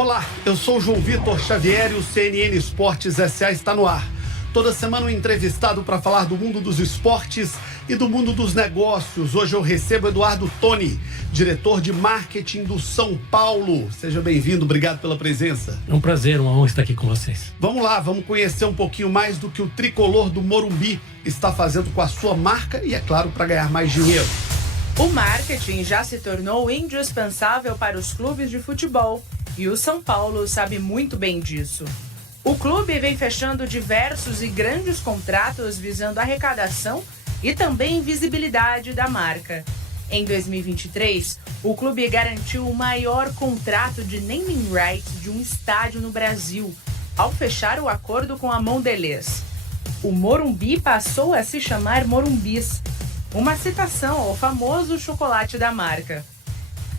Olá, eu sou o João Vitor Xavier e o CNN Esportes S.A. está no ar. Toda semana um entrevistado para falar do mundo dos esportes e do mundo dos negócios. Hoje eu recebo Eduardo Toni, diretor de marketing do São Paulo. Seja bem-vindo, obrigado pela presença. É um prazer, uma honra estar aqui com vocês. Vamos lá, vamos conhecer um pouquinho mais do que o tricolor do Morumbi está fazendo com a sua marca e, é claro, para ganhar mais dinheiro. O marketing já se tornou indispensável para os clubes de futebol e o São Paulo sabe muito bem disso. O clube vem fechando diversos e grandes contratos visando arrecadação e também visibilidade da marca. Em 2023, o clube garantiu o maior contrato de naming rights de um estádio no Brasil, ao fechar o acordo com a Mondelez. O Morumbi passou a se chamar Morumbis, uma citação ao famoso chocolate da marca.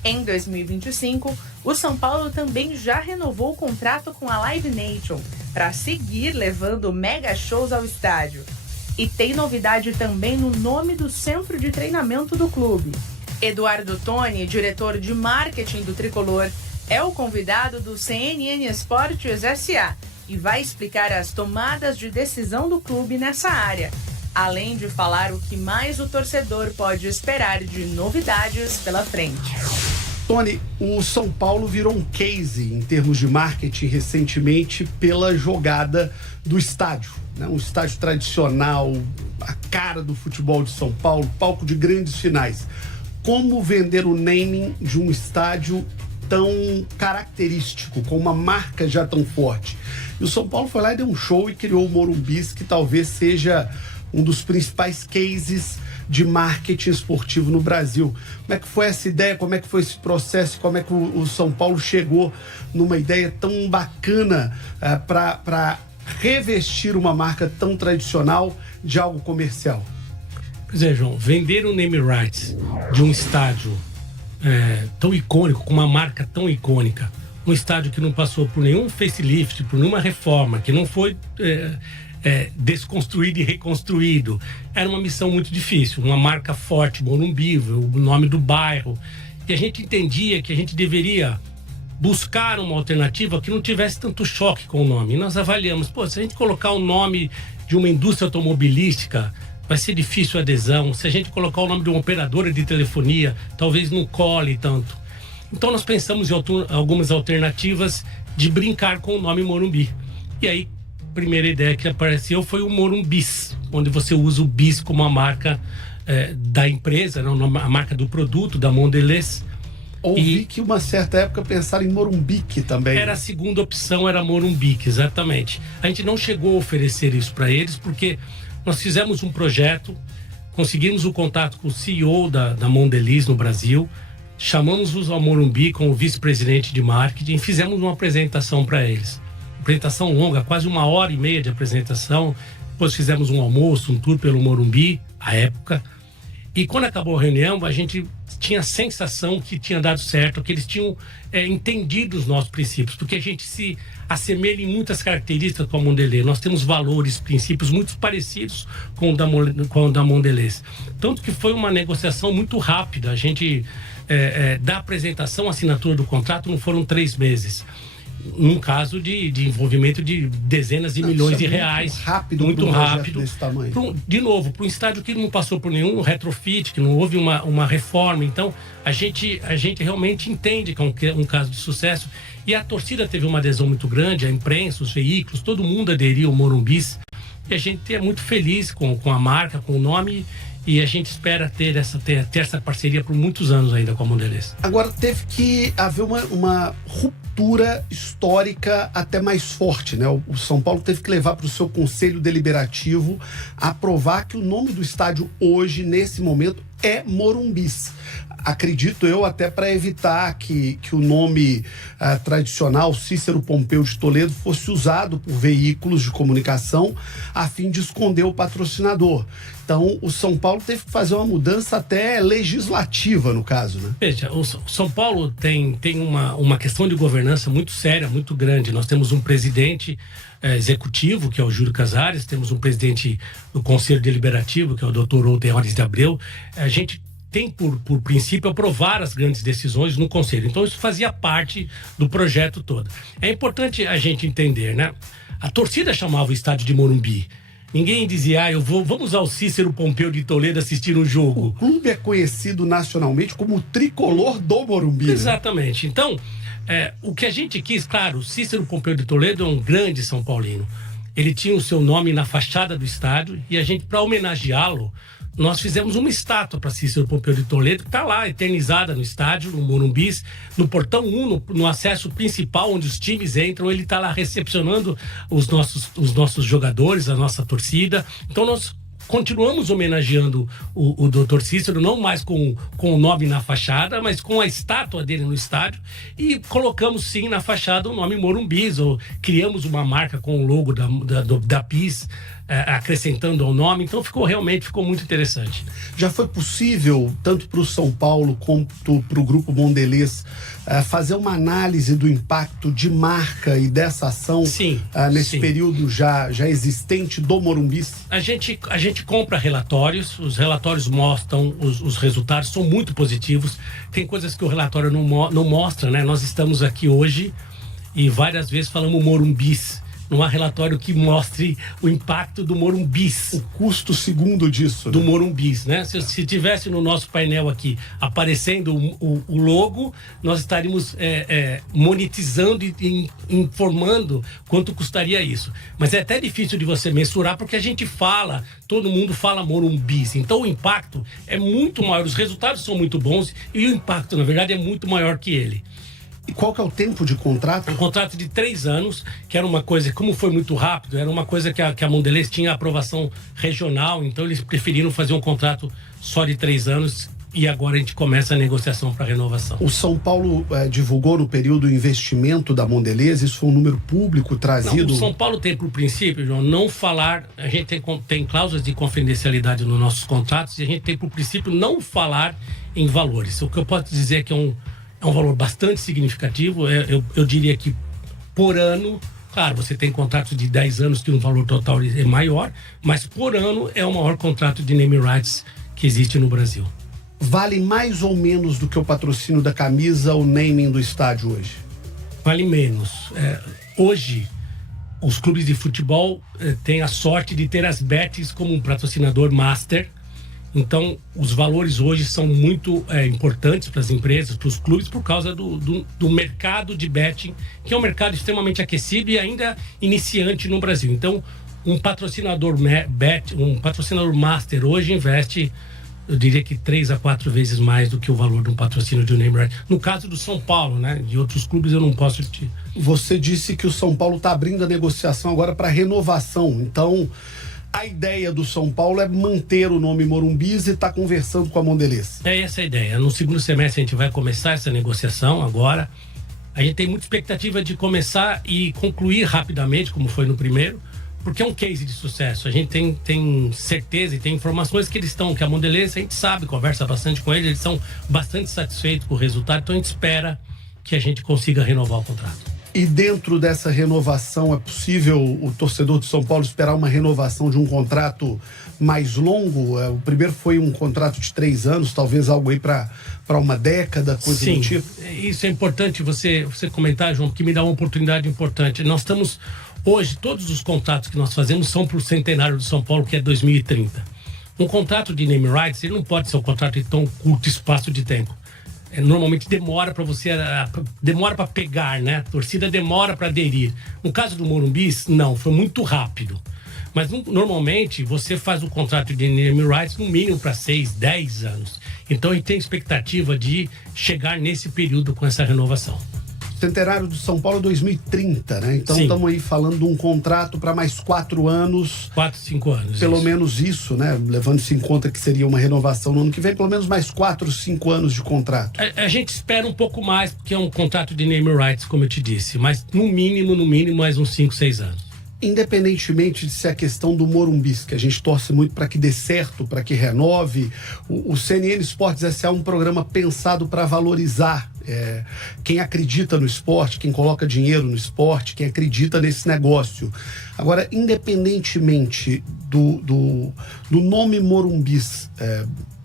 Em 2025, o São Paulo também já renovou o contrato com a Live Nation para seguir levando mega shows ao estádio. E tem novidade também no nome do centro de treinamento do clube. Eduardo Toni, diretor de marketing do Tricolor, é o convidado do CNN Esportes S.A. e vai explicar as tomadas de decisão do clube nessa área, além de falar o que mais o torcedor pode esperar de novidades pela frente. Toni, o São Paulo virou um case em termos de marketing recentemente pela jogada do estádio, né? Um estádio tradicional, a cara do futebol de São Paulo, palco de grandes finais. Como vender o naming de um estádio tão característico, com uma marca já tão forte? E o São Paulo foi lá e deu um show e criou o Morumbis, que talvez seja um dos principais cases de marketing esportivo no Brasil. Como é que foi essa ideia? Como é que foi esse processo? Como é que o São Paulo chegou numa ideia tão bacana para revestir uma marca tão tradicional de algo comercial? Pois é, João, vender o name rights de um estádio tão icônico, com uma marca tão icônica, um estádio que não passou por nenhum facelift, por nenhuma reforma, que não foi desconstruído e reconstruído, era uma missão muito difícil. Uma marca forte, Morumbi, o nome do bairro, e a gente entendia que a gente deveria buscar uma alternativa que não tivesse tanto choque com o nome. E nós avaliamos, se a gente colocar o nome de uma indústria automobilística, vai ser difícil a adesão. Se a gente colocar o nome de uma operadora de telefonia, talvez não cole tanto. Então nós pensamos em algumas alternativas de brincar com o nome Morumbi. E aí, a primeira ideia que apareceu foi o Morumbis, onde você usa o bis como a marca da empresa, não, a marca do produto, da Mondelez. Ouvi que uma certa época pensaram em Morumbique também. Era a segunda opção, era Morumbique, exatamente. A gente não chegou a oferecer isso para eles, porque nós fizemos um projeto, conseguimos o contato com o CEO da Mondelez no Brasil, chamamos-os ao Morumbi como vice-presidente de marketing, fizemos uma apresentação para eles. Apresentação longa, quase 1h30 de apresentação. Depois fizemos um almoço, um tour pelo Morumbi, à época. E quando acabou a reunião, a gente tinha a sensação que tinha dado certo, que eles tinham entendido os nossos princípios, porque a gente se assemelha em muitas características com a Mondelez. Nós temos valores, princípios muito parecidos com o da Mondelez. Tanto que foi uma negociação muito rápida. A gente, da apresentação, a assinatura do contrato, não foram 3 meses. Num caso de envolvimento de dezenas de milhões de reais. Muito rápido. Desse tamanho. De novo, para um estádio que não passou por nenhum retrofit, que não houve uma reforma. Então, a gente realmente entende que é um caso de sucesso. E a torcida teve uma adesão muito grande, a imprensa, os veículos, todo mundo aderiu ao Morumbis. E a gente é muito feliz com a marca, com o nome. E a gente espera ter essa parceria por muitos anos ainda com a Mondelez. Agora, teve que haver uma ruptura histórica até mais forte, né? O São Paulo teve que levar para o seu conselho deliberativo aprovar que o nome do estádio hoje, nesse momento, é Morumbis. Acredito eu, até para evitar que o nome tradicional Cícero Pompeu de Toledo fosse usado por veículos de comunicação a fim de esconder o patrocinador. Então, o São Paulo teve que fazer uma mudança até legislativa, no caso, né? Veja, o São Paulo tem uma questão de governança muito séria, muito grande. Nós temos um presidente executivo, que é o Júlio Casares, temos um presidente do Conselho Deliberativo, que é o Dr. Outeores de Abreu. A gente tem por princípio aprovar as grandes decisões no Conselho. Então isso fazia parte do projeto todo. É importante a gente entender, né? A torcida chamava o estádio de Morumbi. Ninguém dizia, vamos ao Cícero Pompeu de Toledo assistir um jogo. O clube é conhecido nacionalmente como o tricolor do Morumbi. Exatamente. Né? Então, o que a gente quis, claro, o Cícero Pompeu de Toledo é um grande São Paulino. Ele tinha o seu nome na fachada do estádio e a gente, para homenageá-lo, nós fizemos uma estátua para Cícero Pompeu de Toledo, que está lá, eternizada no estádio, no Morumbi, no portão 1, no acesso principal, onde os times entram, ele está lá recepcionando os nossos jogadores, a nossa torcida. Então nós continuamos homenageando o Dr. Cícero, não mais com o nome na fachada, mas com a estátua dele no estádio, e colocamos sim na fachada o nome Morumbis, ou criamos uma marca com o logo da PIS, acrescentando ao nome. Então realmente ficou muito interessante. Já foi possível, tanto para o São Paulo quanto para o Grupo Mondelez, fazer uma análise do impacto de marca e dessa ação nesse período já existente do Morumbis? A gente compra relatórios, os relatórios mostram, os resultados são muito positivos. Tem coisas que o relatório não mostra, né? Nós estamos aqui hoje e várias vezes falamos Morumbis. Não há relatório que mostre o impacto do Morumbis. O custo segundo disso. Do Morumbis, né? Se tivesse no nosso painel aqui aparecendo o logo, nós estaríamos monetizando e informando quanto custaria isso. Mas é até difícil de você mensurar porque a gente fala, todo mundo fala Morumbis. Então o impacto é muito maior, os resultados são muito bons e o impacto, na verdade, é muito maior que ele. E qual que é o tempo de contrato? Um contrato de 3 anos, que era uma coisa, como foi muito rápido, era uma coisa que a Mondelez tinha aprovação regional, então eles preferiram fazer um contrato só de 3 anos e agora a gente começa a negociação para renovação. O São Paulo divulgou no período o investimento da Mondelez, isso foi um número público trazido? Não, o São Paulo tem por princípio, João, não falar, a gente tem cláusulas de confidencialidade nos nossos contratos e a gente tem por princípio não falar em valores. O que eu posso dizer é que é um valor bastante significativo, eu diria que por ano, claro, você tem contratos de 10 anos que o valor total é maior, mas por ano é o maior contrato de naming rights que existe no Brasil. Vale mais ou menos do que o patrocínio da camisa, o naming do estádio hoje? Vale menos. Hoje, os clubes de futebol têm a sorte de ter as Betis como um patrocinador master. Então, os valores hoje são muito importantes para as empresas, para os clubes, por causa do mercado de betting, que é um mercado extremamente aquecido e ainda iniciante no Brasil. Então, um patrocinador master hoje investe, eu diria que 3 a 4 vezes mais do que o valor de um patrocínio de um name right. No caso do São Paulo, né? De outros clubes eu não posso te... Você disse que o São Paulo está abrindo a negociação agora para renovação. Então, a ideia do São Paulo é manter o nome Morumbis e está conversando com a Mondelez. É essa a ideia. No segundo semestre a gente vai começar essa negociação agora. A gente tem muita expectativa de começar e concluir rapidamente, como foi no primeiro, porque é um case de sucesso. A gente tem certeza e tem informações que a Mondelez, a gente sabe, conversa bastante com eles são bastante satisfeitos com o resultado, então a gente espera que a gente consiga renovar o contrato. E dentro dessa renovação, é possível o torcedor de São Paulo esperar uma renovação de um contrato mais longo? O primeiro foi um contrato de 3 anos, talvez algo aí para uma década, coisa do tipo? Isso é importante você comentar, João, porque me dá uma oportunidade importante. Nós estamos, hoje, todos os contratos que nós fazemos são para o centenário do São Paulo, que é 2030. Um contrato de name rights, ele não pode ser um contrato de tão curto espaço de tempo. Normalmente demora para você, demora para pegar, né? A torcida demora para aderir. No caso do Morumbis, não, foi muito rápido. Mas normalmente você faz o contrato de name rights no mínimo para 6, 10 anos. Então a gente tem expectativa de chegar nesse período com essa renovação. Centenário do São Paulo 2030, né? Então estamos aí falando de um contrato para mais 4 anos. 4, 5 anos. Pelo menos isso, né? Levando-se em conta que seria uma renovação no ano que vem, pelo menos mais 4, 5 anos de contrato. A gente espera um pouco mais, porque é um contrato de name rights, como eu te disse. Mas no mínimo, mais uns 5, 6 anos. Independentemente de ser a questão do Morumbis, que a gente torce muito para que dê certo, para que renove, o CNN Esportes S.A. é um programa pensado para valorizar quem acredita no esporte, quem coloca dinheiro no esporte, quem acredita nesse negócio. Agora, independentemente do nome Morumbis,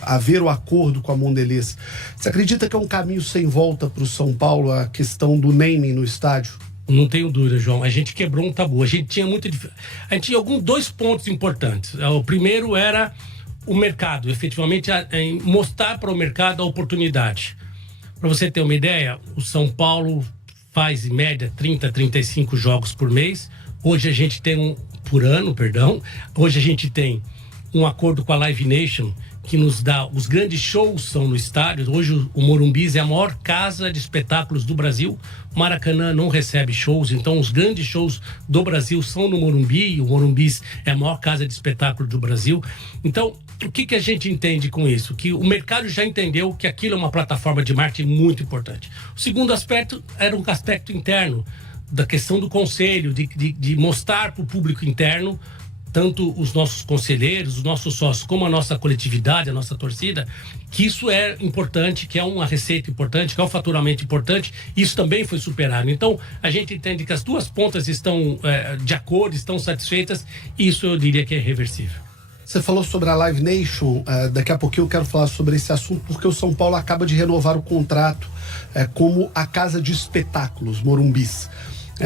haver o acordo com a Mondelez, você acredita que é um caminho sem volta para o São Paulo a questão do naming no estádio? Não tenho dúvida, João. A gente quebrou um tabu. A gente tinha dois pontos importantes. O primeiro era o mercado, efetivamente mostrar para o mercado a oportunidade. Para você ter uma ideia, o São Paulo faz em média 30, 35 jogos por mês. Hoje a gente tem Hoje a gente tem um acordo com a Live Nation que nos dá, os grandes shows são no estádio. Hoje o Morumbi é a maior casa de espetáculos do Brasil. O Maracanã não recebe shows, então os grandes shows do Brasil são no Morumbi. O Morumbi é a maior casa de espetáculo do Brasil. Então, o que a gente entende com isso? Que o mercado já entendeu que aquilo é uma plataforma de marketing muito importante. O segundo aspecto era um aspecto interno, da questão do conselho, de mostrar para o público interno, tanto os nossos conselheiros, os nossos sócios, como a nossa coletividade, a nossa torcida, que isso é importante, que é uma receita importante, que é um faturamento importante. Isso também foi superado. Então, a gente entende que as duas pontas estão de acordo, estão satisfeitas, e isso eu diria que é irreversível. Você falou sobre a Live Nation, daqui a pouquinho eu quero falar sobre esse assunto, porque o São Paulo acaba de renovar o contrato como a casa de espetáculos, Morumbis.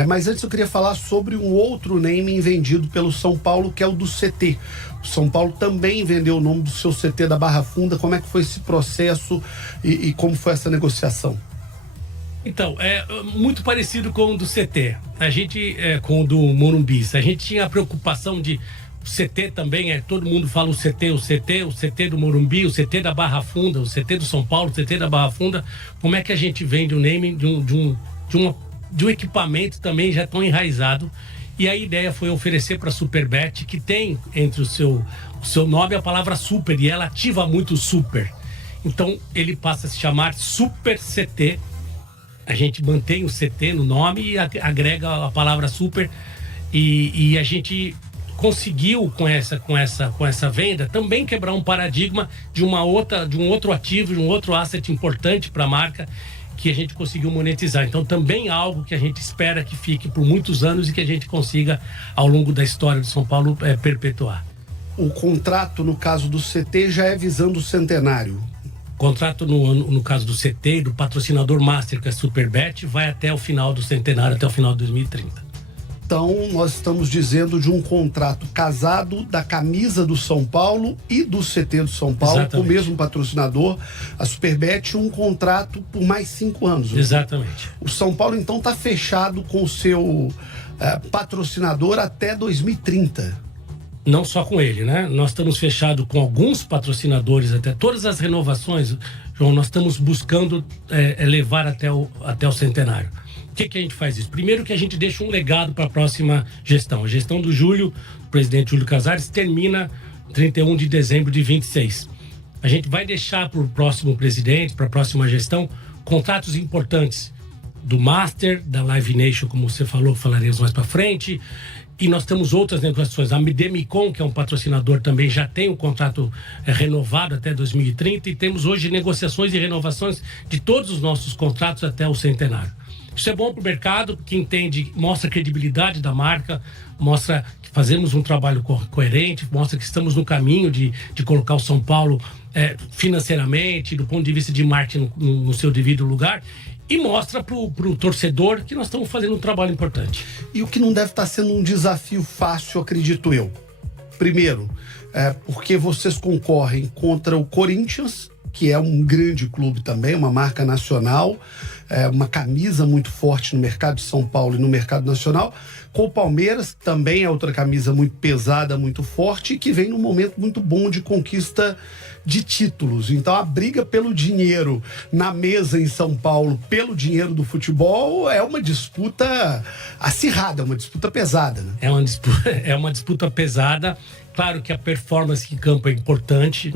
Mas antes eu queria falar sobre um outro naming vendido pelo São Paulo, que é o do CT. O São Paulo também vendeu o nome do seu CT da Barra Funda. Como é que foi esse processo e como foi essa negociação? Então, é muito parecido com o do CT. A gente, com o do Morumbi, a gente tinha a preocupação de... O CT também, todo mundo fala o CT do Morumbi, o CT da Barra Funda, o CT do São Paulo, o CT da Barra Funda. Como é que a gente vende o naming de um equipamento também já tão enraizado? E a ideia foi oferecer para a Superbet, que tem entre o seu nome a palavra super, e ela ativa muito o super. Então ele passa a se chamar Super CT. A gente mantém o CT no nome e agrega a palavra super, e a gente conseguiu com essa venda também quebrar um paradigma de um outro ativo, de um outro asset importante para a marca, que a gente conseguiu monetizar. Então também é algo que a gente espera que fique por muitos anos e que a gente consiga, ao longo da história de São Paulo, perpetuar. O contrato, no caso do CT, já é visando o centenário. O contrato, no caso do CT, do patrocinador master, que é a Superbet, vai até o final do centenário, até o final de 2030. Então, nós estamos dizendo de um contrato casado da camisa do São Paulo e do CT do São Paulo, com o mesmo patrocinador, a Superbet, um contrato por mais 5 anos. Exatamente. O São Paulo, então, está fechado com o seu patrocinador até 2030. Não só com ele, né? Nós estamos fechados com alguns patrocinadores, até todas as renovações, João, nós estamos buscando levar até o centenário. O que a gente faz isso? Primeiro que a gente deixa um legado para a próxima gestão. A gestão do o presidente Júlio Casares, termina 31 de dezembro de 26. A gente vai deixar para o próximo presidente, para a próxima gestão, contratos importantes do Master, da Live Nation, como você falou, falaremos mais para frente. E nós temos outras negociações. A Midemicon, que é um patrocinador, também já tem um contrato renovado até 2030. E temos hoje negociações e renovações de todos os nossos contratos até o centenário. Isso é bom para o mercado, que entende, mostra a credibilidade da marca, mostra que fazemos um trabalho coerente, mostra que estamos no caminho de colocar o São Paulo financeiramente, do ponto de vista de marketing no seu devido lugar, e mostra para o torcedor que nós estamos fazendo um trabalho importante. E o que não deve estar sendo um desafio fácil, acredito eu. Primeiro, porque vocês concorrem contra o Corinthians, que é um grande clube também, uma marca nacional, uma camisa muito forte no mercado de São Paulo e no mercado nacional, com o Palmeiras, que também é outra camisa muito pesada, muito forte, e que vem num momento muito bom de conquista de títulos. Então a briga pelo dinheiro na mesa em São Paulo, pelo dinheiro do futebol, é uma disputa acirrada, uma disputa pesada, né? É uma disputa pesada. Claro que a performance em campo é importante.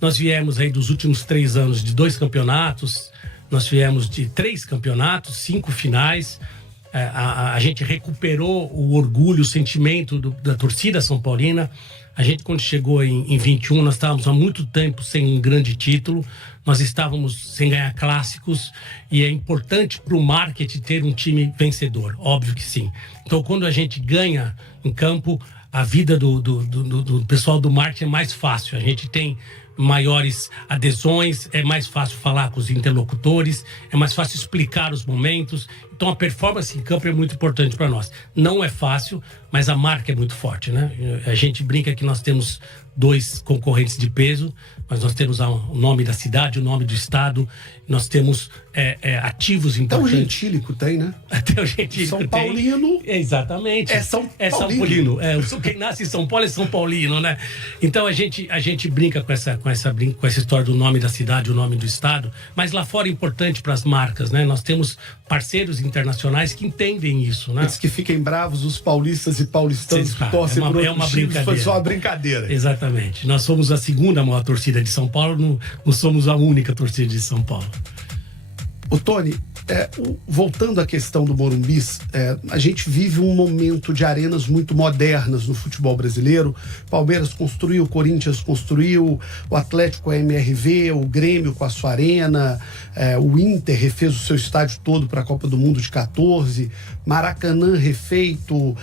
Nós viemos aí dos últimos 3 anos de 2 campeonatos, nós viemos de 3 campeonatos, 5 finais. A gente recuperou o orgulho, o sentimento da torcida são paulina. A gente, quando chegou em 21, nós estávamos há muito tempo sem um grande título, nós estávamos sem ganhar clássicos, e é importante para o marketing ter um time vencedor, óbvio que sim. Então, quando a gente ganha em campo, a vida do pessoal do marketing é mais fácil. A gente tem maiores adesões, é mais fácil falar com os interlocutores, é mais fácil explicar os momentos. Então a performance em campo é muito importante para nós. Não é fácil, mas a marca é muito forte, né? A gente brinca que nós temos 2 concorrentes de peso, mas nós temos o nome da cidade, o nome do estado, nós temos ativos importantes. Até o gentílico tem, né? Até o gentílico São tem. Paulino. Exatamente. É São Paulino. Quem nasce em São Paulo é São Paulino, né? Então a gente brinca com essa história do nome da cidade, o nome do estado, mas lá fora é importante para as marcas, né? Nós temos parceiros internacionais que entendem isso, né? Antes que fiquem bravos os paulistas e paulistanos que torcem por outros times, foi só uma brincadeira. Exatamente. Nós somos a segunda maior torcida de São Paulo, não somos a única torcida de São Paulo. Ô Tony, voltando à questão do Morumbi, a gente vive um momento de arenas muito modernas no futebol brasileiro. Palmeiras construiu, o Corinthians construiu, o Atlético com a MRV, o Grêmio com a sua arena, o Inter refez o seu estádio todo para a Copa do Mundo de 14, Maracanã refeito.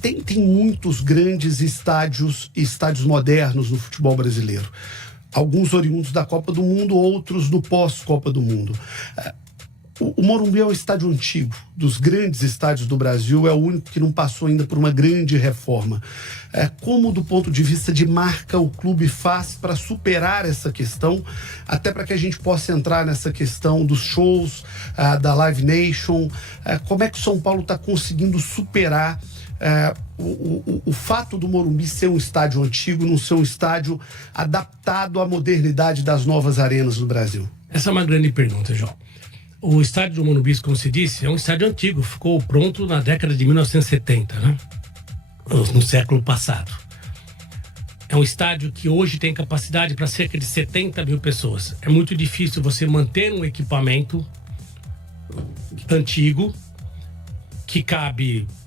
Tem muitos grandes estádios modernos no futebol brasileiro. Alguns oriundos da Copa do Mundo, outros do pós-Copa do Mundo. O Morumbi é um estádio antigo, dos grandes estádios do Brasil, é o único que não passou ainda por uma grande reforma. Como, do ponto de vista de marca, o clube faz para superar essa questão, até para que a gente possa entrar nessa questão dos shows, da Live Nation, como é que o São Paulo está conseguindo superar o fato do Morumbi ser um estádio antigo, não ser um estádio adaptado à modernidade das novas arenas do Brasil? Essa é uma grande pergunta, João. O estádio do Morumbi, como se disse, é um estádio antigo, ficou pronto na década de 1970, né? No século passado. É um estádio que hoje tem capacidade para cerca de 70 mil pessoas. É muito difícil você manter um equipamento antigo que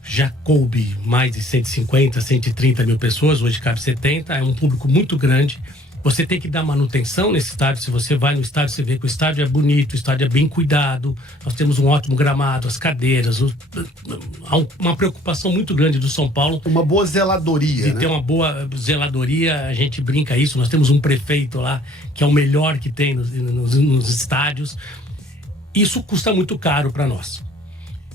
já coube mais de 150, 130 mil pessoas, hoje cabe 70, é um público muito grande. Você tem que dar manutenção nesse estádio. Se você vai no estádio, você vê que o estádio é bonito, o estádio é bem cuidado. Nós temos um ótimo gramado, as cadeiras. Há uma preocupação muito grande do São Paulo. Uma boa zeladoria, de ter uma boa zeladoria, a gente brinca isso. Nós temos um prefeito lá, que é o melhor que tem nos estádios. Isso custa muito caro para nós.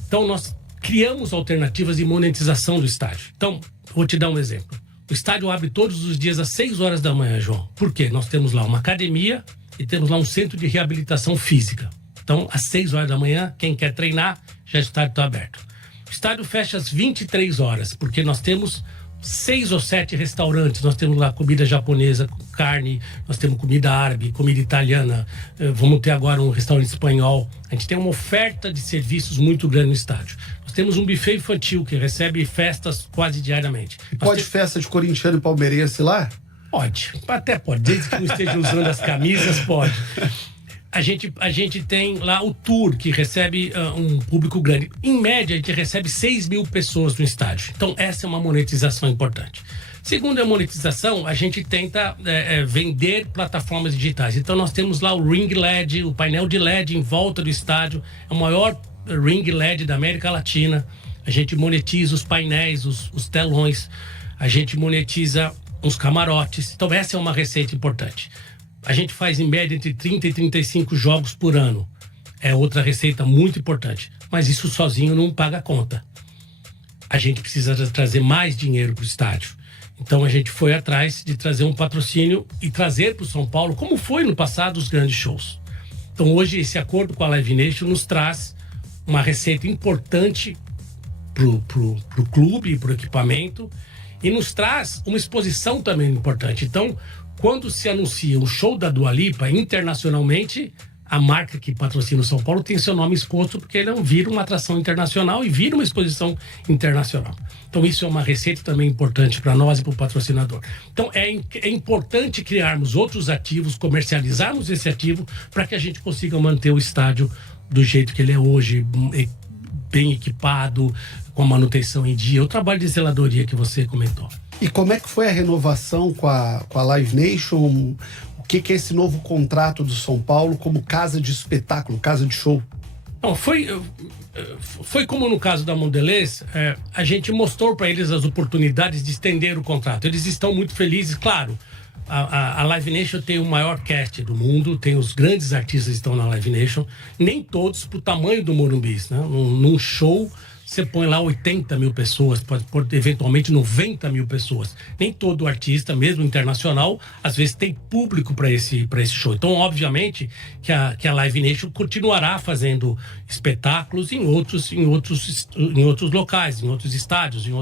Então, nós criamos alternativas de monetização do estádio. Então, vou te dar um exemplo. O estádio abre todos os dias às 6 horas da manhã, João. Por quê? Nós temos lá uma academia e temos lá um centro de reabilitação física. Então, às 6 horas da manhã, quem quer treinar, já o estádio está aberto. O estádio fecha às 23 horas, porque nós temos 6 ou 7 restaurantes. Nós temos lá comida japonesa, carne, nós temos comida árabe, comida italiana. Vamos ter agora um restaurante espanhol. A gente tem uma oferta de serviços muito grande no estádio. Nós temos um buffet infantil que recebe festas quase diariamente. Pode festa de corintiano e palmeirense lá? Pode, até pode. Desde que não esteja usando as camisas, pode. A gente tem lá o tour, que recebe um público grande. Em média, a gente recebe 6 mil pessoas no estádio. Então, essa é uma monetização importante. Segundo a monetização, a gente tenta vender plataformas digitais. Então, nós temos lá o Ring LED, o painel de LED em volta do estádio. É o maior Ring LED da América Latina. A gente monetiza os painéis, os telões. A gente monetiza os camarotes. Então, essa é uma receita importante. A gente faz em média entre 30 e 35 jogos por ano. É outra receita muito importante. Mas isso sozinho não paga a conta. A gente precisa trazer mais dinheiro para o estádio. Então a gente foi atrás de trazer um patrocínio e trazer para o São Paulo, como foi no passado, os grandes shows. Então hoje esse acordo com a Live Nation nos traz uma receita importante pro clube, pro equipamento, e nos traz uma exposição também importante. Então, quando se anuncia o show da Dua Lipa internacionalmente, a marca que patrocina o São Paulo tem seu nome exposto, porque ele vira uma atração internacional e vira uma exposição internacional. Então isso é uma receita também importante para nós e para o patrocinador. Então é importante criarmos outros ativos, comercializarmos esse ativo para que a gente consiga manter o estádio do jeito que ele é hoje, bem equipado, com a manutenção em dia, o trabalho de zeladoria que você comentou. E como é que foi a renovação com a Live Nation? O que é esse novo contrato do São Paulo como casa de espetáculo, casa de show? Não, foi como no caso da Mondelez, a gente mostrou para eles as oportunidades de estender o contrato. Eles estão muito felizes, claro. a Live Nation tem o maior cast do mundo, tem os grandes artistas que estão na Live Nation, nem todos pro tamanho do Morumbi, né? Num show, você põe lá 80 mil pessoas, pode pôr eventualmente 90 mil pessoas. Nem todo artista, mesmo internacional, às vezes tem público para esse show. Então, obviamente, que a Live Nation continuará fazendo espetáculos em outros locais, em outros estádios, em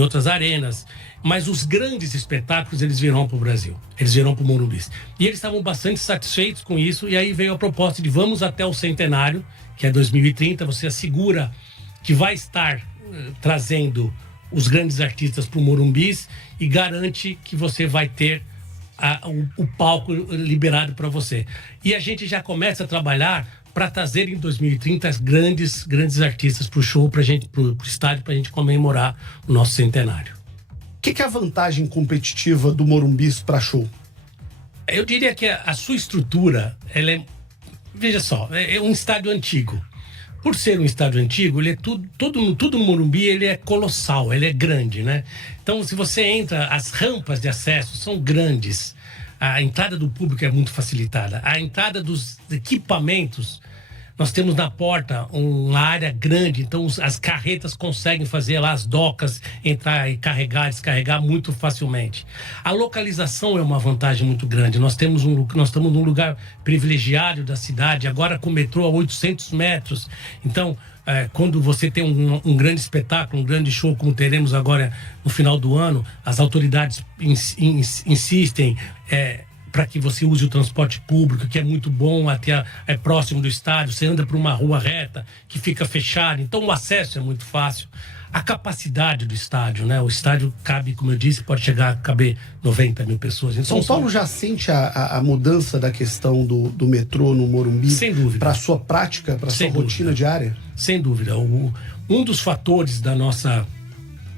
outras arenas. Mas os grandes espetáculos, eles virão para o Brasil. Eles virão para o Morumbi. E eles estavam bastante satisfeitos com isso. E aí veio a proposta de vamos até o centenário, que é 2030. Você assegura que vai estar trazendo os grandes artistas para o Morumbi e garante que você vai ter o palco liberado para você. E a gente já começa a trabalhar para trazer em 2030 as grandes artistas para o show, para o estádio, para a gente comemorar o nosso centenário. O que é a vantagem competitiva do Morumbi para show? Eu diria que a sua estrutura, ela é... Veja só, é um estádio antigo. Por ser um estádio antigo, ele é tudo no Morumbi, ele é colossal, ele é grande, né? Então, se você entra, as rampas de acesso são grandes. A entrada do público é muito facilitada. A entrada dos equipamentos, nós temos na porta uma área grande, então as carretas conseguem fazer lá as docas, entrar e carregar, descarregar muito facilmente. A localização é uma vantagem muito grande. Nós estamos num lugar privilegiado da cidade, agora com o metrô a 800 metros. Então, quando você tem um grande espetáculo, um grande show, como teremos agora no final do ano, as autoridades insistem para que você use o transporte público, que é muito bom, até é próximo do estádio, você anda por uma rua reta que fica fechada, então o acesso é muito fácil. A capacidade do estádio, né? O estádio cabe, como eu disse, pode chegar a caber 90 mil pessoas. Então, São Paulo já sente a mudança da questão do metrô no Morumbi? Sem dúvida. Para a sua prática, para a sua rotina diária? Sem dúvida. Um dos fatores da nossa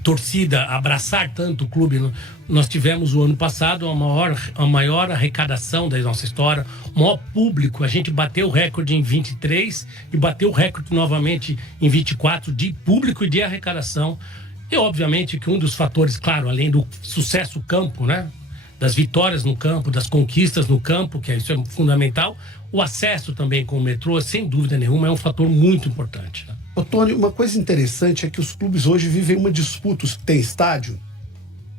torcida abraçar tanto o clube, nós tivemos o ano passado a maior arrecadação da nossa história, o maior público. A gente bateu o recorde em 23 e bateu o recorde novamente em 24 de público e de arrecadação. E obviamente que um dos fatores, claro, além do sucesso campo, né, das vitórias no campo, das conquistas no campo, que isso é fundamental, o acesso também com o metrô, sem dúvida nenhuma, é um fator muito importante, né? Ô, Tony, uma coisa interessante é que os clubes hoje vivem uma disputa, tem estádio,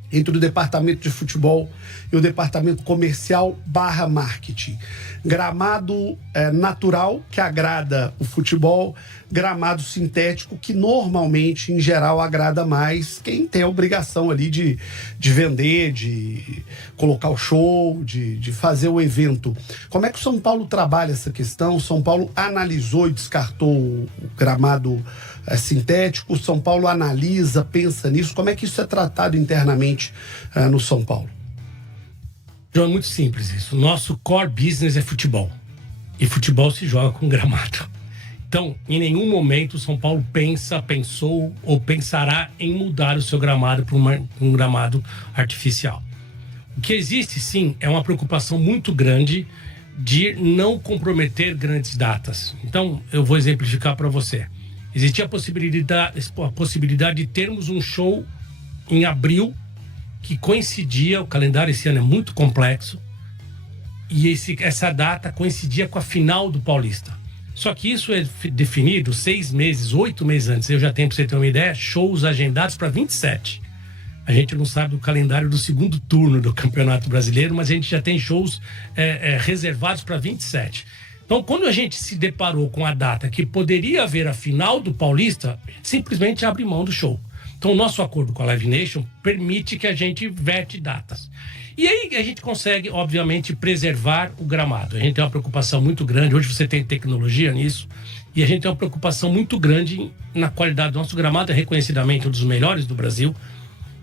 entre o departamento de futebol e o departamento comercial / marketing. Gramado natural, que agrada o futebol, gramado sintético, que normalmente, em geral, agrada mais quem tem a obrigação ali de vender, de colocar o show, de fazer o evento. Como é que o São Paulo trabalha essa questão? O São Paulo analisou e descartou o gramado sintético, o São Paulo analisa, pensa nisso. Como é que isso é tratado internamente no São Paulo? João, é muito simples isso. O nosso core business é futebol. E futebol se joga com gramado. Então, em nenhum momento o São Paulo pensou ou pensará em mudar o seu gramado para um gramado artificial. O que existe, sim, é uma preocupação muito grande de não comprometer grandes datas. Então, eu vou exemplificar para você. Existia a possibilidade de termos um show em abril que coincidia, o calendário esse ano é muito complexo, e essa data coincidia com a final do Paulista. Só que isso é definido 6 meses, 8 meses antes. Eu já tenho, para você ter uma ideia, shows agendados para 27. A gente não sabe do calendário do segundo turno do Campeonato Brasileiro, mas a gente já tem shows reservados para 27. Então, quando a gente se deparou com a data que poderia haver a final do Paulista, simplesmente abre mão do show. Então, o nosso acordo com a Live Nation permite que a gente verte datas. E aí a gente consegue, obviamente, preservar o gramado. A gente tem uma preocupação muito grande. Hoje você tem tecnologia nisso. E a gente tem uma preocupação muito grande na qualidade do nosso gramado. É reconhecidamente um dos melhores do Brasil.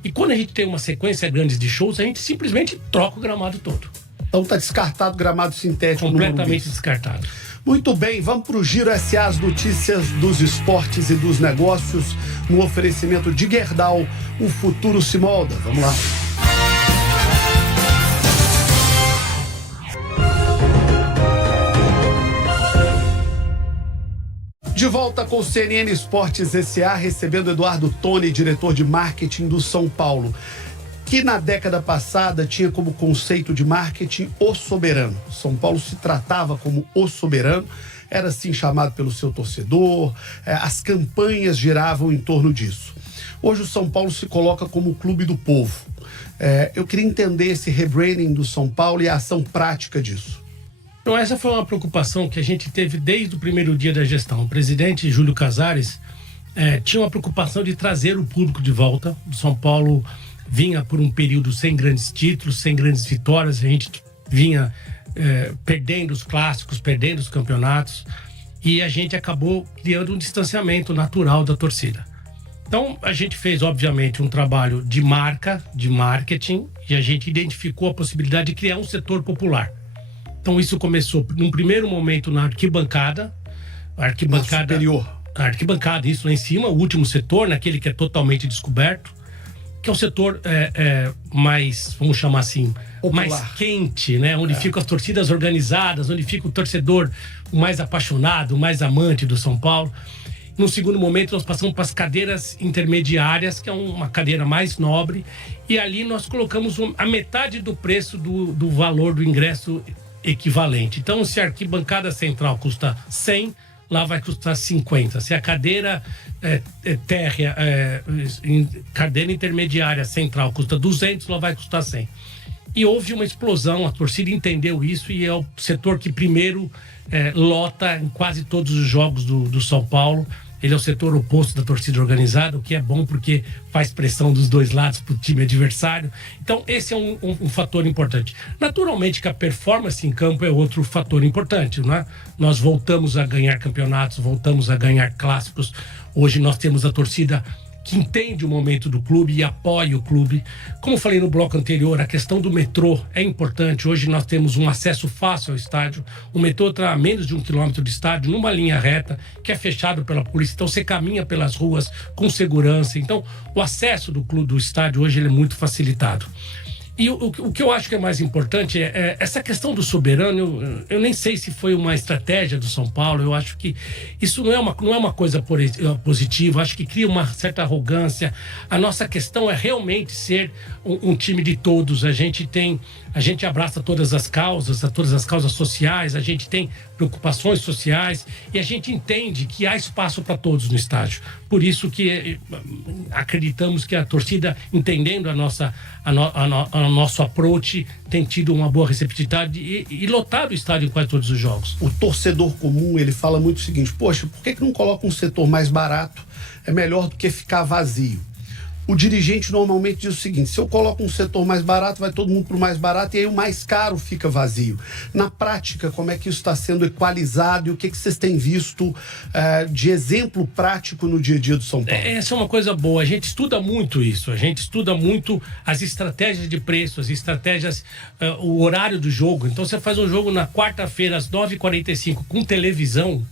E quando a gente tem uma sequência grande de shows, a gente simplesmente troca o gramado todo. Então está descartado o gramado sintético. Completamente descartado. Muito bem, vamos para o Giro SA, as notícias dos esportes e dos negócios, no oferecimento de Gerdau, o futuro se molda. Vamos lá. De volta com o CNN Esportes SA, recebendo Eduardo Tony, diretor de marketing do São Paulo. que na década passada tinha como conceito de marketing o soberano. São Paulo se tratava como o soberano, era assim chamado pelo seu torcedor, as campanhas giravam em torno disso. Hoje o São Paulo se coloca como o clube do povo. Eu queria entender esse rebranding do São Paulo e a ação prática disso. Então, essa foi uma preocupação que a gente teve desde o primeiro dia da gestão. O presidente Júlio Casares tinha uma preocupação de trazer o público de volta. O São Paulo vinha por um período sem grandes títulos, sem grandes vitórias. A gente vinha perdendo os clássicos, perdendo os campeonatos. E a gente acabou criando um distanciamento natural da torcida. Então, a gente fez, obviamente, um trabalho de marca, de marketing, e a gente identificou a possibilidade de criar um setor popular. Então, isso começou, num primeiro momento, na arquibancada. A arquibancada superior. A arquibancada, isso lá em cima, o último setor, naquele que é totalmente descoberto, que é o setor mais, vamos chamar assim, popular, mais quente, né? Onde ficam as torcidas organizadas, onde fica o torcedor o mais apaixonado, o mais amante do São Paulo. No segundo momento, nós passamos para as cadeiras intermediárias, que é uma cadeira mais nobre, e ali nós colocamos a metade do preço do valor do ingresso equivalente. Então, se a arquibancada central custa 100, lá vai custar 50. Se a cadeira cadeira intermediária central custa 200, lá vai custar 100. E houve uma explosão, a torcida entendeu isso e é o setor que primeiro lota em quase todos os jogos do São Paulo. Ele é o setor oposto da torcida organizada, o que é bom porque faz pressão dos dois lados para o time adversário. Então, esse é um fator importante. Naturalmente que a performance em campo é outro fator importante, né? Nós voltamos a ganhar campeonatos, voltamos a ganhar clássicos. Hoje nós temos a torcida que entende o momento do clube e apoia o clube. Como eu falei no bloco anterior, a questão do metrô é importante. Hoje nós temos um acesso fácil ao estádio. O metrô está a menos de 1 quilômetro de estádio, numa linha reta, que é fechado pela polícia. Então você caminha pelas ruas com segurança. Então o acesso do clube, do estádio, hoje ele é muito facilitado. E o que eu acho que é mais importante é essa questão do soberano. Eu nem sei se foi uma estratégia do São Paulo. Eu acho que isso não é uma coisa positiva. Eu acho que cria uma certa arrogância. A nossa questão é realmente ser um time de todos. A gente abraça todas as causas sociais. A gente tem preocupações sociais e a gente entende que há espaço para todos no estádio. Por isso que acreditamos que a torcida, entendendo o nosso approach, tem tido uma boa receptividade e lotado o estádio em quase todos os jogos. O torcedor comum, ele fala muito o seguinte: poxa, por que não coloca um setor mais barato? É melhor do que ficar vazio. O dirigente normalmente diz o seguinte: se eu coloco um setor mais barato, vai todo mundo para o mais barato e aí o mais caro fica vazio. Na prática, como é que isso está sendo equalizado e o que vocês têm visto de exemplo prático no dia a dia do São Paulo? Essa é uma coisa boa. A gente estuda muito isso. A gente estuda muito as estratégias de preço, as estratégias, o horário do jogo. Então, você faz um jogo na quarta-feira, às 9h45, com televisão.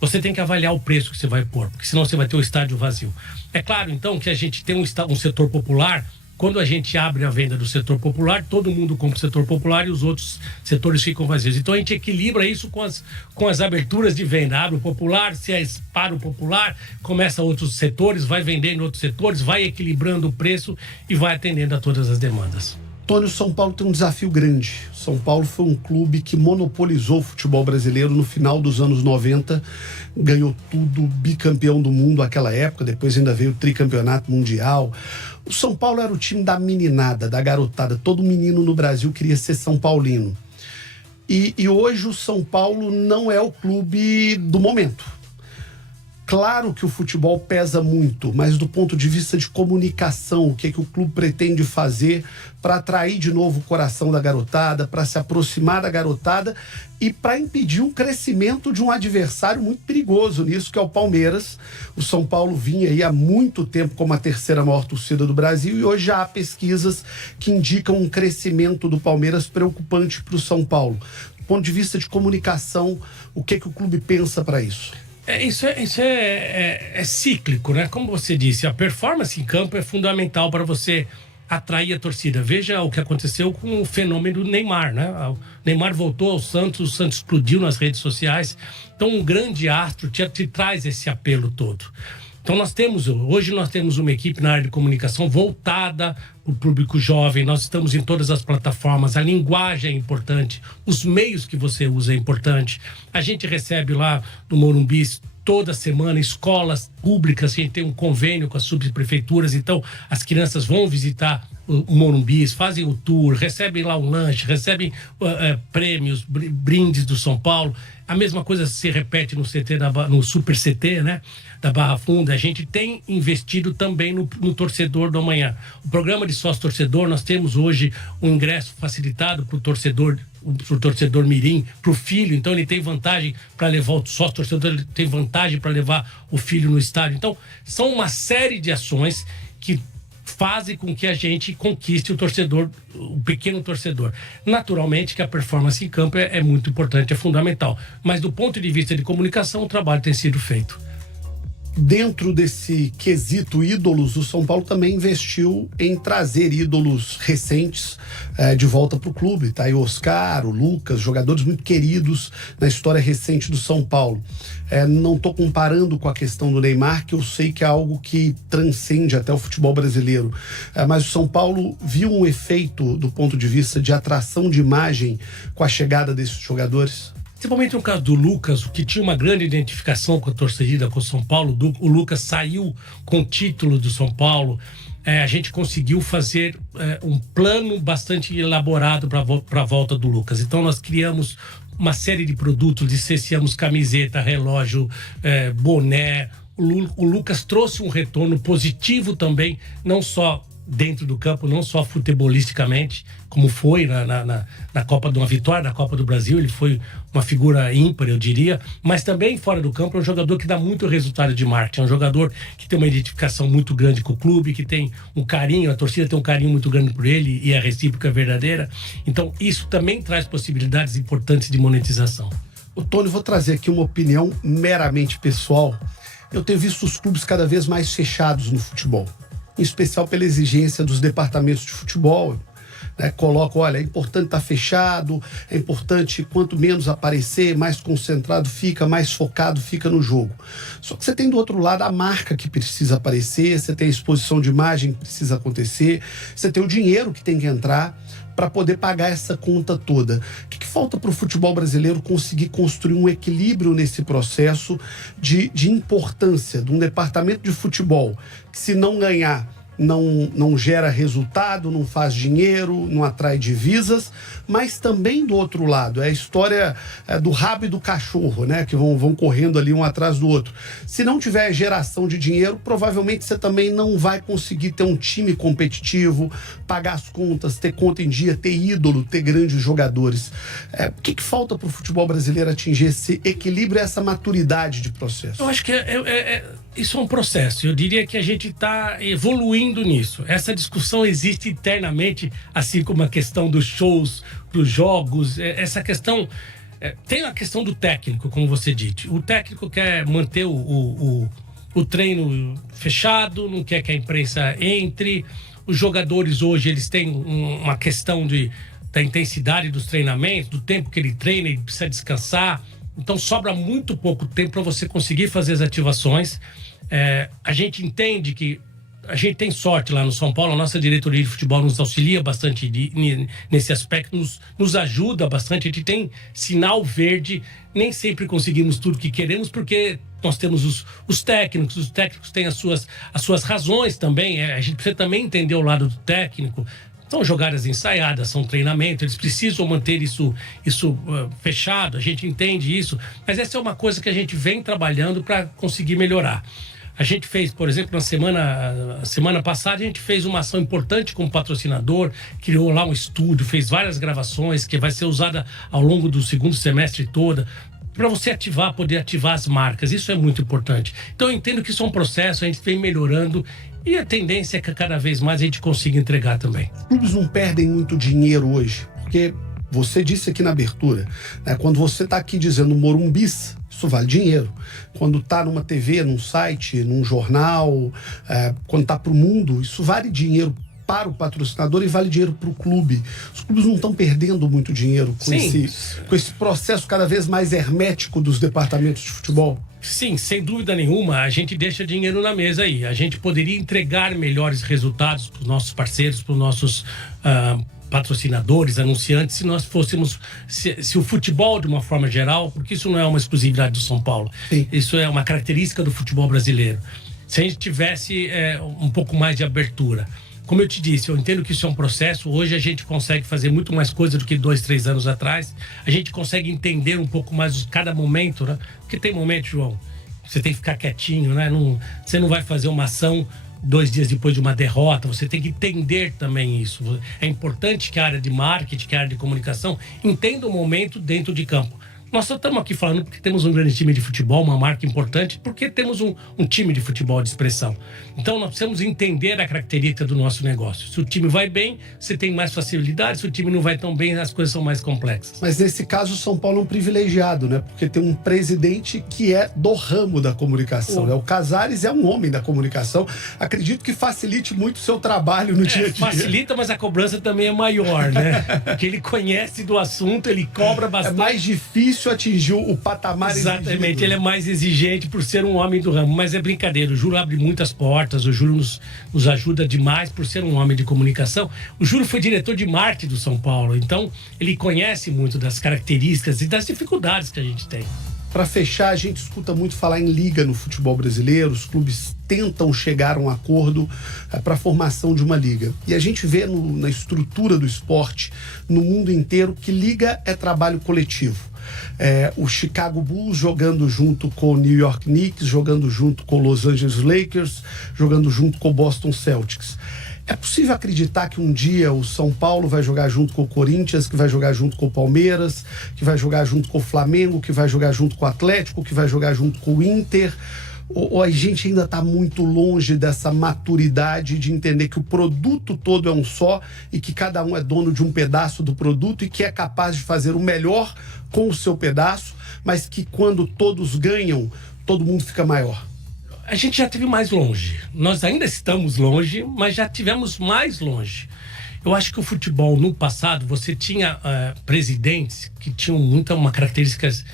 Você tem que avaliar o preço que você vai pôr, porque senão você vai ter o estádio vazio. É claro, então, que a gente tem um setor popular. Quando a gente abre a venda do setor popular, todo mundo compra o setor popular e os outros setores ficam vazios. Então, a gente equilibra isso com as aberturas de venda. Abre o popular, se para o popular, começa outros setores, vai vendendo outros setores, vai equilibrando o preço e vai atendendo a todas as demandas. Tony, o São Paulo tem um desafio grande. São Paulo foi um clube que monopolizou o futebol brasileiro no final dos anos 90, ganhou tudo, bicampeão do mundo naquela época, depois ainda veio o tricampeonato mundial. O São Paulo era o time da meninada, da garotada. Todo menino no Brasil queria ser São Paulino. E hoje o São Paulo não é o clube do momento. Claro que o futebol pesa muito, mas do ponto de vista de comunicação, o que o clube pretende fazer para atrair de novo o coração da garotada, para se aproximar da garotada e para impedir um crescimento de um adversário muito perigoso nisso, que é o Palmeiras. O São Paulo vinha aí há muito tempo como a terceira maior torcida do Brasil e hoje já há pesquisas que indicam um crescimento do Palmeiras preocupante para o São Paulo. Do ponto de vista de comunicação, o que o clube pensa para isso? Isso é cíclico, né? Como você disse, a performance em campo é fundamental para você atrair a torcida. Veja o que aconteceu com o fenômeno do Neymar, né? O Neymar voltou ao Santos, o Santos explodiu nas redes sociais. Então, um grande astro te traz esse apelo todo. Então hoje nós temos uma equipe na área de comunicação voltada para o público jovem, nós estamos em todas as plataformas, a linguagem é importante, os meios que você usa é importante. A gente recebe lá no Morumbi toda semana escolas públicas, a gente tem um convênio com as subprefeituras, então as crianças vão visitar o Morumbi, fazem o tour, recebem lá um lanche, recebem prêmios, brindes do São Paulo. A mesma coisa se repete no Super CT, né, da Barra Funda. A gente tem investido também no torcedor do amanhã. O programa de sócio-torcedor, nós temos hoje um ingresso facilitado para o torcedor mirim, para o filho. Então ele tem vantagem para levar o sócio-torcedor, ele tem vantagem para levar o filho no estádio. Então são uma série de ações que fazem com que a gente conquiste o torcedor, o pequeno torcedor. Naturalmente que a performance em campo é muito importante, é fundamental. Mas do ponto de vista de comunicação, o trabalho tem sido feito. Dentro desse quesito ídolos, o São Paulo também investiu em trazer ídolos recentes de volta para o clube. Tá aí o Oscar, o Lucas, jogadores muito queridos na história recente do São Paulo. Não estou comparando com a questão do Neymar, que eu sei que é algo que transcende até o futebol brasileiro. Mas o São Paulo viu um efeito do ponto de vista de atração de imagem com a chegada desses jogadores? Principalmente no caso do Lucas, que tinha uma grande identificação com a torcida, com o São Paulo. O Lucas saiu com o título do São Paulo. A gente conseguiu fazer um plano bastante elaborado para a volta do Lucas. Então nós criamos uma série de produtos, licenciamos camiseta, relógio, boné. O Lucas trouxe um retorno positivo também, não só dentro do campo, não só futebolisticamente, como foi na Copa de uma vitória da Copa do Brasil. Ele foi uma figura ímpar, eu diria, mas também fora do campo é um jogador que dá muito resultado de marketing, é um jogador que tem uma identificação muito grande com o clube, que tem um carinho, a torcida tem um carinho muito grande por ele e a recíproca é verdadeira. Então isso também traz possibilidades importantes de monetização. O Tony, vou trazer aqui uma opinião meramente pessoal. Eu tenho visto os clubes cada vez mais fechados no futebol, em especial pela exigência dos departamentos de futebol. Coloca, olha, é importante estar fechado, é importante quanto menos aparecer, mais concentrado fica, mais focado fica no jogo. Só que você tem do outro lado a marca que precisa aparecer, você tem a exposição de imagem que precisa acontecer, você tem o dinheiro que tem que entrar para poder pagar essa conta toda. O que falta para o futebol brasileiro conseguir construir um equilíbrio nesse processo de importância de um departamento de futebol que, se não ganhar, não gera resultado, não faz dinheiro, não atrai divisas, mas também do outro lado, é a história do rabo e do cachorro, né, que vão correndo ali um atrás do outro. Se não tiver geração de dinheiro, provavelmente você também não vai conseguir ter um time competitivo, pagar as contas, ter conta em dia, ter ídolo, ter grandes jogadores. O que falta para o futebol brasileiro atingir esse equilíbrio e essa maturidade de processo? Eu acho que isso é um processo. Eu diria que a gente está evoluindo nisso. Essa discussão existe internamente, assim como a questão dos shows, dos jogos. Essa questão... tem a questão do técnico, como você disse. O técnico quer manter o treino fechado, não quer que a imprensa entre. Os jogadores hoje, eles têm uma questão da intensidade dos treinamentos, do tempo que ele treina, ele precisa descansar. Então sobra muito pouco tempo para você conseguir fazer as ativações. A gente entende que a gente tem sorte lá no São Paulo, a nossa diretoria de futebol nos auxilia bastante nesse aspecto, nos ajuda bastante, a gente tem sinal verde, nem sempre conseguimos tudo que queremos, porque nós temos os técnicos têm as suas razões também, a gente precisa também entender o lado do técnico. São jogadas ensaiadas, são treinamento, eles precisam manter isso fechado, a gente entende isso, mas essa é uma coisa que a gente vem trabalhando para conseguir melhorar. A gente fez, por exemplo, na semana passada, a gente fez uma ação importante com o patrocinador, criou lá um estúdio, fez várias gravações que vai ser usada ao longo do segundo semestre toda, para você poder ativar as marcas. Isso é muito importante. Então eu entendo que isso é um processo, a gente vem melhorando e a tendência é que cada vez mais a gente consiga entregar também. Os clubes não perdem muito dinheiro hoje, porque você disse aqui na abertura, né, quando você está aqui dizendo Morumbis, isso vale dinheiro. Quando está numa TV, num site, num jornal, quando está para o mundo, isso vale dinheiro para o patrocinador e vale dinheiro para o clube. Os clubes não estão perdendo muito dinheiro com esse processo cada vez mais hermético dos departamentos de futebol? Sim, sem dúvida nenhuma, a gente deixa dinheiro na mesa aí. A gente poderia entregar melhores resultados para os nossos parceiros, para os nossos patrocinadores, anunciantes, se nós fôssemos... Se o futebol, de uma forma geral, porque isso não é uma exclusividade do São Paulo, sim, isso é uma característica do futebol brasileiro. Se a gente tivesse um pouco mais de abertura. Como eu te disse, eu entendo que isso é um processo. Hoje a gente consegue fazer muito mais coisa do que 2, 3 anos atrás. A gente consegue entender um pouco mais cada momento, né? Porque tem momento, João, você tem que ficar quietinho, né? Você não vai fazer uma ação 2 dias depois de uma derrota. Você tem que entender também isso. É importante que a área de marketing, que a área de comunicação entenda o momento dentro de campo. Nós só estamos aqui falando porque temos um grande time de futebol, uma marca importante, porque temos um time de futebol de expressão. Então, nós precisamos entender a característica do nosso negócio. Se o time vai bem, você tem mais facilidade. Se o time não vai tão bem, as coisas são mais complexas. Mas, nesse caso, o São Paulo é um privilegiado, né? Porque tem um presidente que é do ramo da comunicação. Né? O Casares é um homem da comunicação. Acredito que facilite muito o seu trabalho no dia a dia. Facilita, mas a cobrança também é maior, né? Porque ele conhece do assunto, ele cobra bastante. É mais difícil atingiu o patamar exatamente, exigido. Ele é mais exigente por ser um homem do ramo, mas é brincadeira, o Júlio abre muitas portas, o Júlio nos ajuda demais por ser um homem de comunicação. O Júlio foi diretor de marketing do São Paulo, então ele conhece muito das características e das dificuldades que a gente tem. Para fechar, a gente escuta muito falar em liga no futebol brasileiro, os clubes tentam chegar a um acordo para a formação de uma liga. E a gente vê na estrutura do esporte, no mundo inteiro, que liga é trabalho coletivo. O Chicago Bulls jogando junto com o New York Knicks, jogando junto com o Los Angeles Lakers, jogando junto com o Boston Celtics. É possível acreditar que um dia o São Paulo vai jogar junto com o Corinthians, que vai jogar junto com o Palmeiras, que vai jogar junto com o Flamengo, que vai jogar junto com o Atlético, que vai jogar junto com o Inter? Ou a gente ainda está muito longe dessa maturidade de entender que o produto todo é um só e que cada um é dono de um pedaço do produto e que é capaz de fazer o melhor com o seu pedaço, mas que quando todos ganham, todo mundo fica maior? A gente já esteve mais longe. Nós ainda estamos longe, mas já tivemos mais longe. Eu acho que o futebol, no passado, você tinha presidentes que tinham uma características...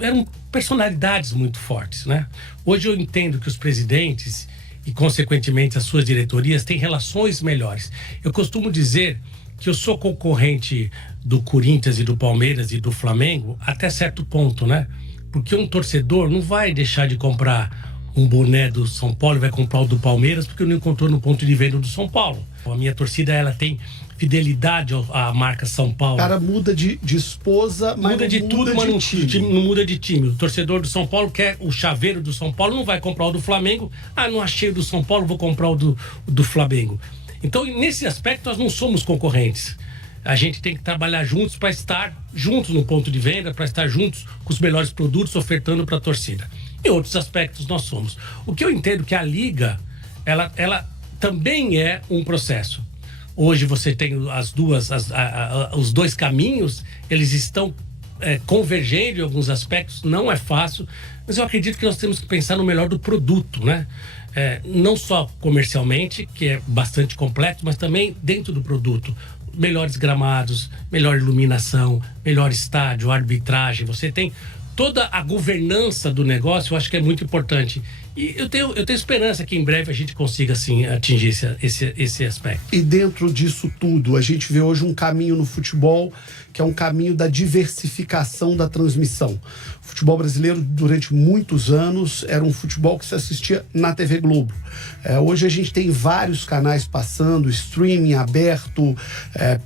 Eram personalidades muito fortes, né? Hoje eu entendo que os presidentes e, consequentemente, as suas diretorias têm relações melhores. Eu costumo dizer que eu sou concorrente do Corinthians e do Palmeiras e do Flamengo até certo ponto, né? Porque um torcedor não vai deixar de comprar um boné do São Paulo e vai comprar o do Palmeiras porque não encontrou no ponto de venda do São Paulo. A minha torcida, ela tem fidelidade à marca São Paulo. O cara muda de esposa, mas muda de tudo, mas não muda de time. O torcedor do São Paulo quer o chaveiro do São Paulo, não vai comprar o do Flamengo. Não achei o do São Paulo, vou comprar o do Flamengo. Então, nesse aspecto, nós não somos concorrentes. A gente tem que trabalhar juntos para estar juntos no ponto de venda, para estar juntos com os melhores produtos ofertando para a torcida. Em outros aspectos, nós somos. O que eu entendo que a Liga, ela também é um processo. Hoje você tem os dois caminhos, eles estão convergendo em alguns aspectos, não é fácil, mas eu acredito que nós temos que pensar no melhor do produto, né? Não só comercialmente, que é bastante complexo, mas também dentro do produto. Melhores gramados, melhor iluminação, melhor estádio, arbitragem. Você tem toda a governança do negócio, eu acho que é muito importante. E eu tenho esperança que em breve a gente consiga, assim, atingir esse aspecto. E dentro disso tudo, a gente vê hoje um caminho no futebol que é um caminho da diversificação da transmissão. O futebol brasileiro, durante muitos anos, era um futebol que se assistia na TV Globo. Hoje a gente tem vários canais passando, streaming aberto,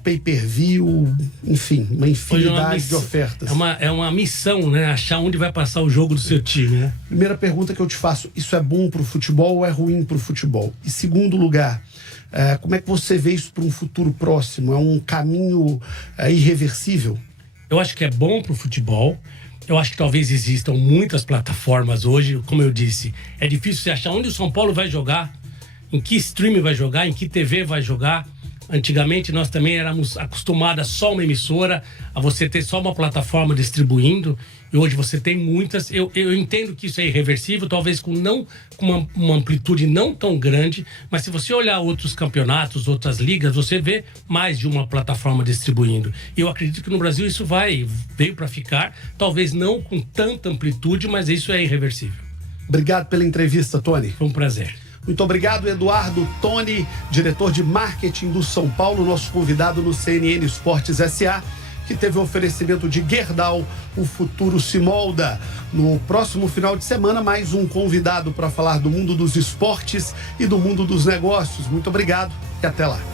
pay-per-view, enfim, uma infinidade de ofertas. É uma missão, né? Achar onde vai passar o jogo do seu time, né? Primeira pergunta que eu te faço, isso é bom para o futebol ou é ruim para o futebol? E segundo lugar, como é que você vê isso para um futuro próximo? É um caminho irreversível? Eu acho que é bom para o futebol. Eu acho que talvez existam muitas plataformas hoje. Como eu disse, é difícil você achar onde o São Paulo vai jogar, em que streaming vai jogar, em que TV vai jogar. Antigamente nós também éramos acostumados a só uma emissora, a você ter só uma plataforma distribuindo, e hoje você tem muitas. Eu entendo que isso é irreversível, talvez com uma amplitude não tão grande, mas se você olhar outros campeonatos, outras ligas, você vê mais de uma plataforma distribuindo. E eu acredito que no Brasil isso veio para ficar, talvez não com tanta amplitude, mas isso é irreversível. Obrigado pela entrevista, Tony. Foi um prazer. Muito obrigado, Eduardo Tony, diretor de marketing do São Paulo, nosso convidado no CNN Esportes SA, que teve o oferecimento de Gerdau, o futuro se molda. No próximo final de semana, mais um convidado para falar do mundo dos esportes e do mundo dos negócios. Muito obrigado e até lá.